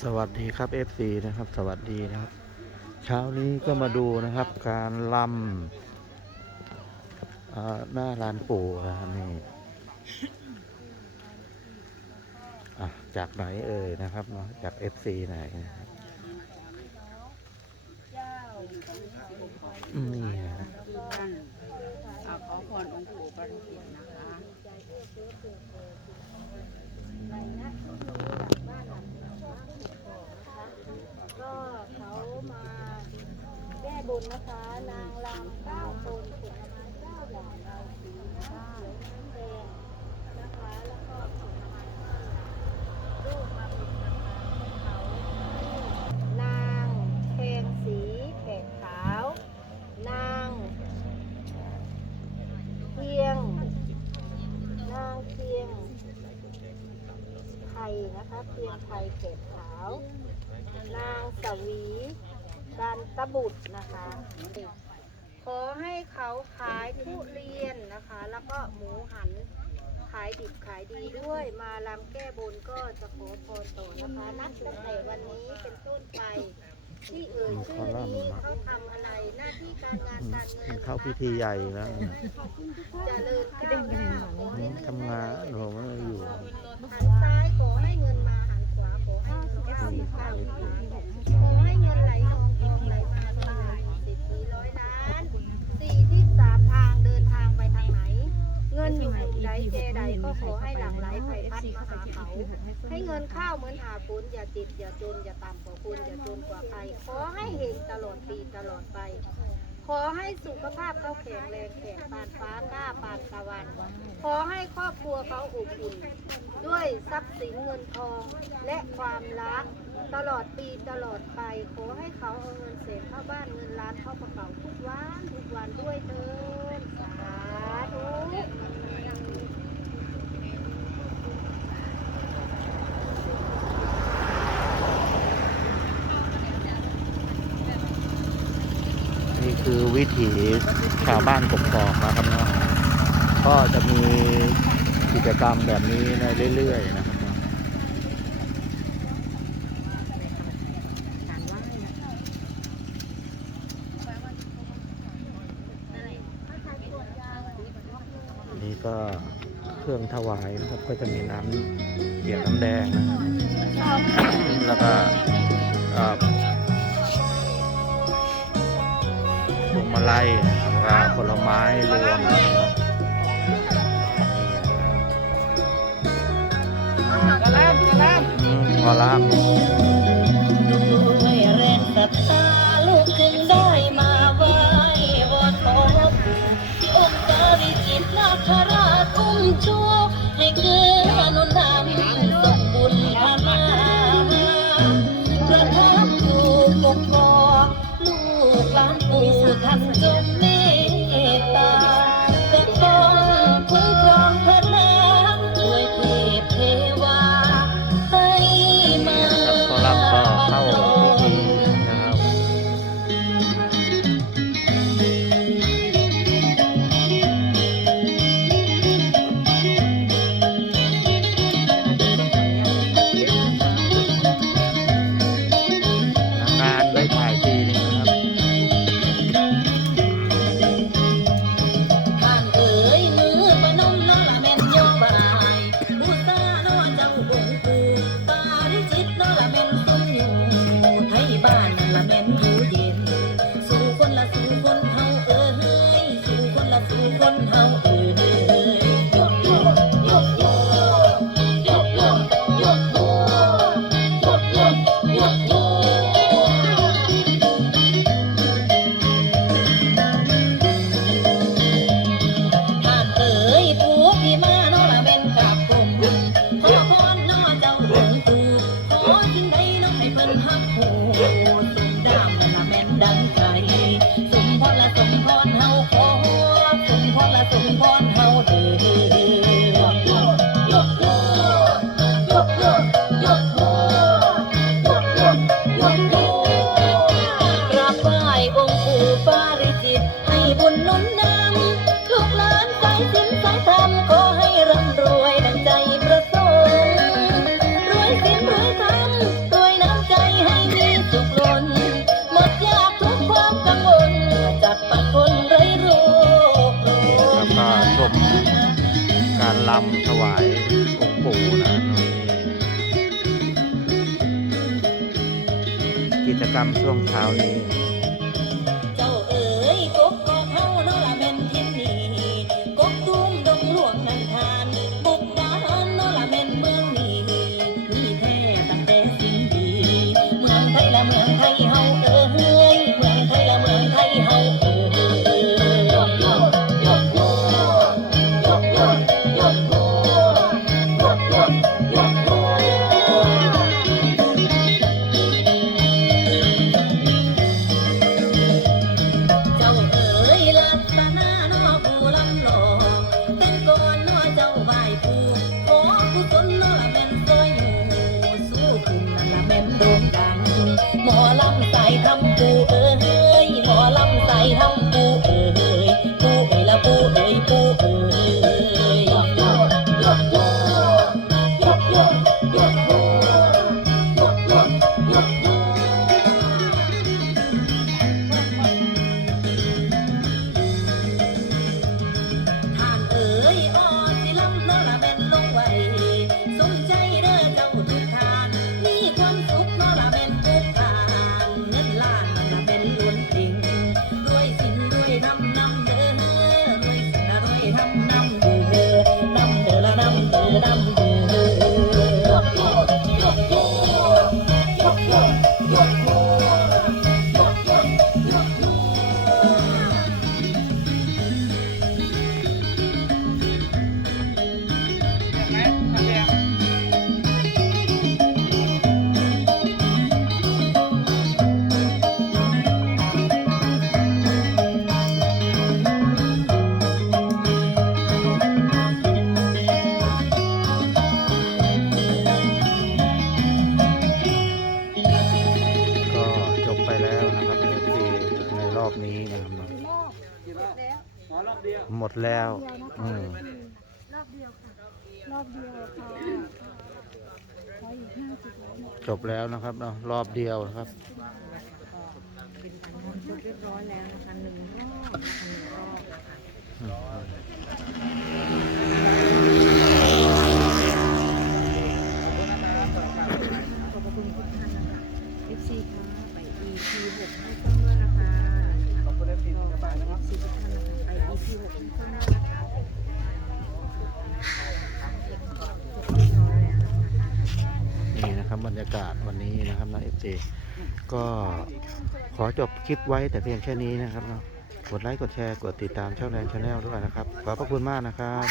สวัสดีครับ FC นะครับ สวัสดีนะครับ เช้านี้ก็มาดูนะครับ การลำหน้าลานปู่นะนี่จากไหนเอ่ยนะครับเนาะจาก FC ไหนนะครับนี่ฮะท่านอ่าขอพรองค์ปู่ปริจิตนะคะ ก็เขามาแก้บ นนะคะ นางรำเก้าคนผลไม้เก้าอย่างเราสีน้ำเขียวน้ำแดงนะคะ แล้วก็ผลไม้เก้าอย่างรูปมาเป็นนางรำของเขานางแพลงสีแขกขาว นางเพียง นางเพียงไทยนะคะ เพียงไทยแขกขาว นางสวี การตะบุตรนะคะ ขอให้เขาขายทุเรียนนะคะ แล้วก็หมูหันขายดิบขายดีด้วยมาลำแก้บนก็จะขอพรต่อนะคะ นับตั้งแต่วันนี้เป็นต้นไปที่เอ่ยชื่อนี้เขาทำอะไรหน้าที่การงานการเงินเข้าพิธีใหญ่นะเจริญก้าวหน้าขอให้เลื่อนทำงานผมไม่อยู่หันซ้ายขอให้เงินมาหันขวาขอให้เงินเข้า เขา ให้เงินเข้าเหมือนหาฝนอย่าติดอย่าจนอย่าต่ำกว่าคุณอย่าจนกว่าใครขอให้เฮงตลอดปีตลอดไป ขอให้สุขภาพเขาแข็งแรงแข็งปานฟ้ากล้าปานตะวัน ขอให้ครอบครัวเขาอบอุ่นด้วยทรัพย์สินเงินทองและความรัก ตลอดปีตลอดไป ขอให้เขาเอาเงินเศษเข้าบ้านเงินล้านเข้ากระเป๋าทุกวันทุกวันด้วยเถิดสาธุ นี่คือวิถีชาวบ้านกกอกนะครับเนาะก็จะมีกิจกรรมแบบนี้ในเรื่อยๆนะครับนาะการไหว้นะคะอันนี้ก็เครื่องถวายนะครับก็จะมีน้ำเปียกน้ำแดงนะครับแล้วก็ เอ่อพวงมาลัยนะครับแล้วก็ผลไม้รวมนะครับเนาะอืมกระลาม กหล ให้บุญนุนนำลูกหลานสายสินสายธรรมขอให้ร่ำรวยดังใจประสงค์รวยสินรวยธรรมรวยน้ำใจให้มีสุขล้นหมดยากทุกความกังวลจากปัดคนไร้โรคแล้ชมการลำถวายองค์ปู่นะตรงนี้กิจกรรมช่วงเช้านี้ Thank you. แล้วรอบเดียวค่ะรอบเดียวค่ะจบแล้วนะครับเนาะรอบเดียวนะครับเรียบร้อยแล้วนะคะหนึ่งรอบหนึ่งรอบ บรรยากาศวันนี้นะครับนะเอฟซีก็ขอจบคลิปไว้แต่เพียงแค่นี้นะครับเนาะกดไลค์กดแชร์กดติดตามช่องแดงชาแนลด้วยนะครับ ขอบพระคุณมากนะครับ